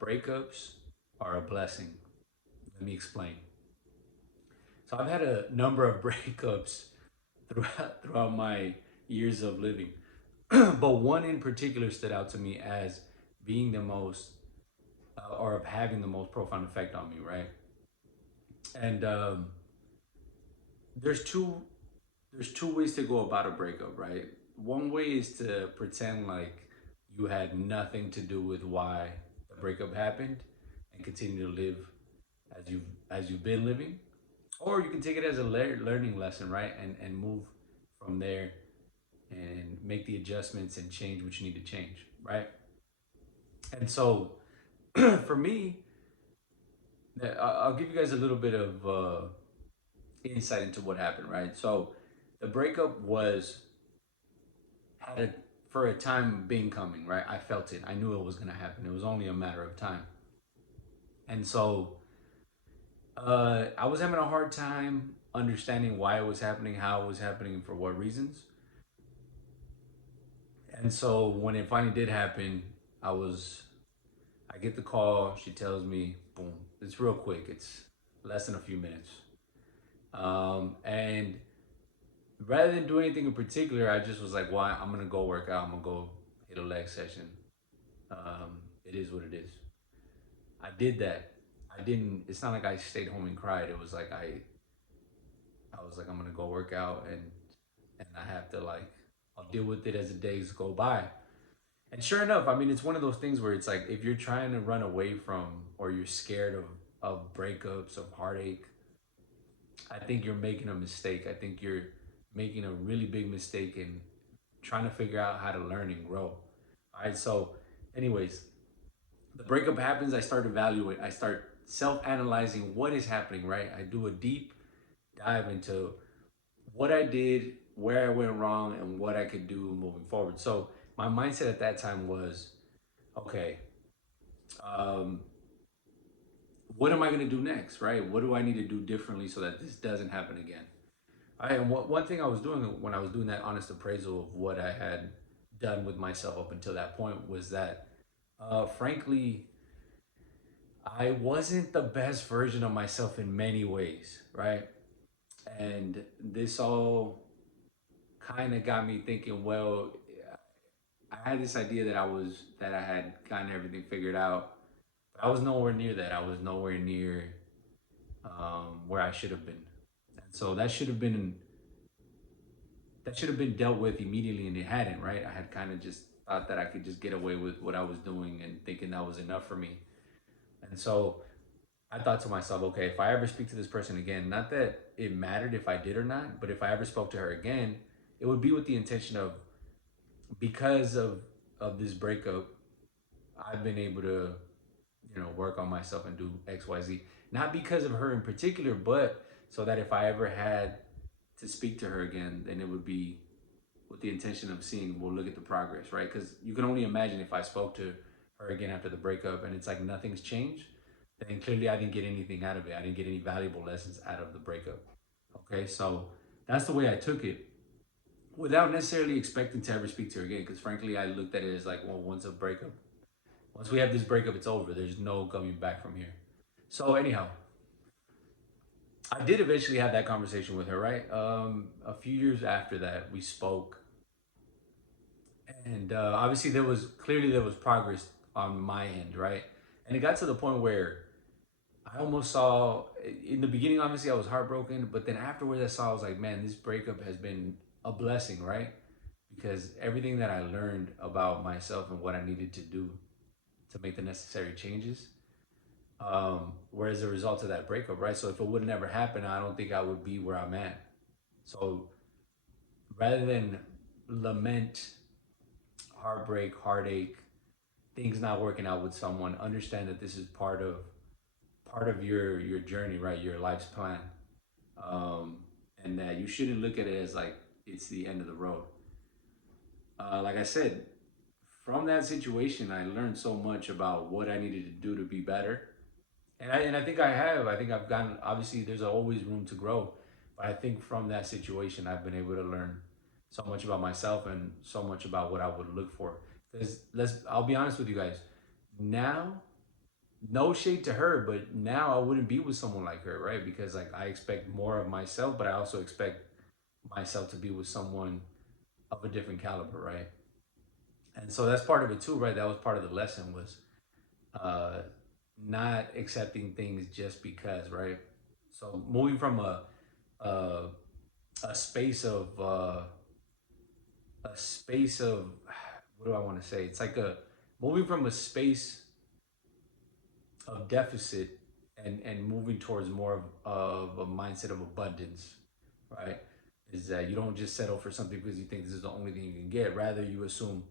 breakups are a blessing. Let me explain. So I've had a number of breakups throughout my years of living, but one in particular stood out to me as being the most or of having the most profound effect on me, right? And there's two there's two ways to go about a breakup, right? One way is to pretend like you had nothing to do with why the breakup happened and continue to live as you've been living, or you can take it as a learning lesson, right? And move from there and make the adjustments and change what you need to change, right? And so for me, I'll give you guys a little bit of insight into what happened, right? So the breakup was had a for a time being coming, right? I felt it. I knew it was gonna happen. It was only a matter of time. And so I was having a hard time understanding why it was happening, how it was happening, and for what reasons. And so when it finally did happen, I was I get the call. She tells me, boom, it's real quick. It's less than a few minutes. And rather than do anything in particular, I just was like, "Why? I'm gonna go work out. I'm gonna go hit a leg session. It is what it is." I did that. I didn't. It's not like I stayed home and cried. It was like I was like, I'm gonna go work out, and I have to like, I'll deal with it as the days go by. And sure enough, I mean, it's one of those things where it's like if you're trying to run away from or you're scared of breakups, of heartache, I think you're making a mistake. I think you're making a really big mistake in trying to figure out how to learn and grow. All right. So, anyways, the breakup happens. I start evaluate. I start self-analyzing what is happening. Right. I do a deep dive into what I did, where I went wrong, and what I could do moving forward. So my mindset at that time was, okay, um, what am I going to do next? Right. What do I need to do differently so that this doesn't happen again? And one thing I was doing when I was doing that honest appraisal of what I had done with myself up until that point was that, frankly, I wasn't the best version of myself in many ways, right? And this all kind of got me thinking, well, I had this idea that I had gotten everything figured out, but I was nowhere near that. I was nowhere near where I should have been, and so that should have been dealt with immediately, and it hadn't, right? I had kind of just thought that I could just get away with what I was doing and thinking that was enough for me. And so I thought to myself, okay, if I ever speak to this person again, not that it mattered if I did or not, but if I ever spoke to her again, it would be with the intention of because of this breakup, I've been able to, work on myself and do XYZ. Not because of her in particular, but so that if I ever had to speak to her again, then it would be with the intention of seeing, well, look at the progress, right? Because you can only imagine if I spoke to her again after the breakup and it's like nothing's changed, then clearly I didn't get anything out of it. I didn't get any valuable lessons out of the breakup. Okay, so that's the way I took it without necessarily expecting to ever speak to her again. Because frankly, I looked at it as like, well, once we have this breakup, it's over. There's no coming back from here. So anyhow, I did eventually have that conversation with her, right? A few years after that, we spoke, and obviously there was progress on my end, right? And it got to the point where I almost saw in the beginning. Obviously, I was heartbroken, but then afterwards, I saw I was like, man, this breakup has been a blessing, right? Because everything that I learned about myself and what I needed to do to make the necessary changes were as a result of that breakup, right? So if it would never happen, I don't think I would be where I'm at. So rather than lament heartbreak, heartache, things not working out with someone, understand that this is part of your journey, right? Your life's plan, um, and that you shouldn't look at it as like it's the end of the road. Like I said, from that situation, I learned so much about what I needed to do to be better, and I think I have. I think I've gotten. Obviously, there's always room to grow, but I think from that situation, I've been able to learn so much about myself and so much about what I would look for. Because I'll be honest with you guys. Now no shade to her, but now I wouldn't be with someone like her, right? Because like I expect more of myself, but I also expect myself to be with someone of a different caliber, right? And so that's part of it too, right? That was part of the lesson was uh, not accepting things just because, right? So moving from a, a space of a space of what do I want to say? It's like a moving from a space of deficit and moving towards more of a mindset of abundance, right? Is that you don't just settle for something because you think this is the only thing you can get. Rather, you assume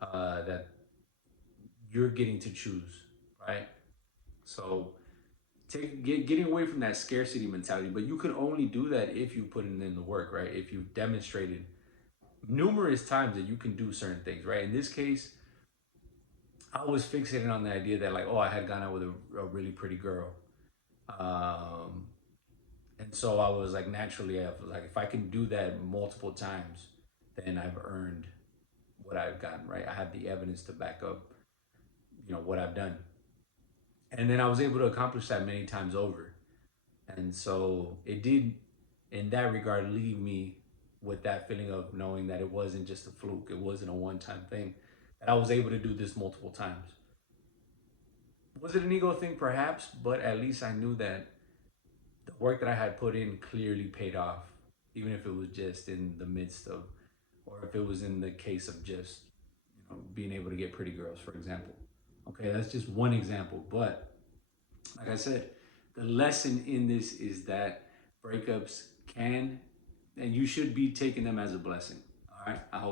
that you're getting to choose, right? So getting away from that scarcity mentality, but you can only do that if you put in the work, right? If you've demonstrated numerous times that you can do certain things, right? In this case, I was fixated on the idea that like, oh, I had gone out with a really pretty girl, um, and so I was like, naturally, I was like, if I can do that multiple times, then I've earned what I've gotten, right? I have the evidence to back up, what I've done, and then I was able to accomplish that many times over. And so it did, in that regard, leave me with that feeling of knowing that it wasn't just a fluke, it wasn't a one time thing, that I was able to do this multiple times. Was it an ego thing? Perhaps, but at least I knew that the work that I had put in clearly paid off, even if it was just in the midst of, or if it was in the case of just, being able to get pretty girls, for example. Okay, that's just one example, but like I said, the lesson in this is that breakups can and you should be taking them as a blessing. All right. I hope